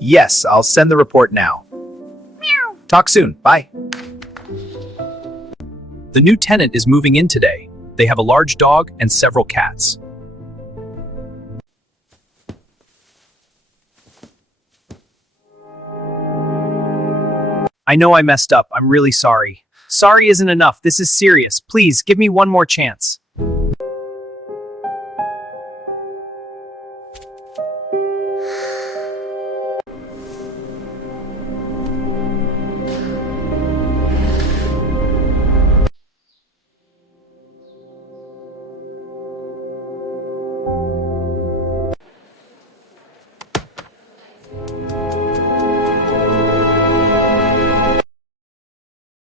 Yes, I'll send the report now. Talk soon. Bye. The new tenant is moving in today. They have a large dog and several cats. I know I messed up. I'm really sorry. Sorry isn't enough. This is serious. Please, give me one more chance.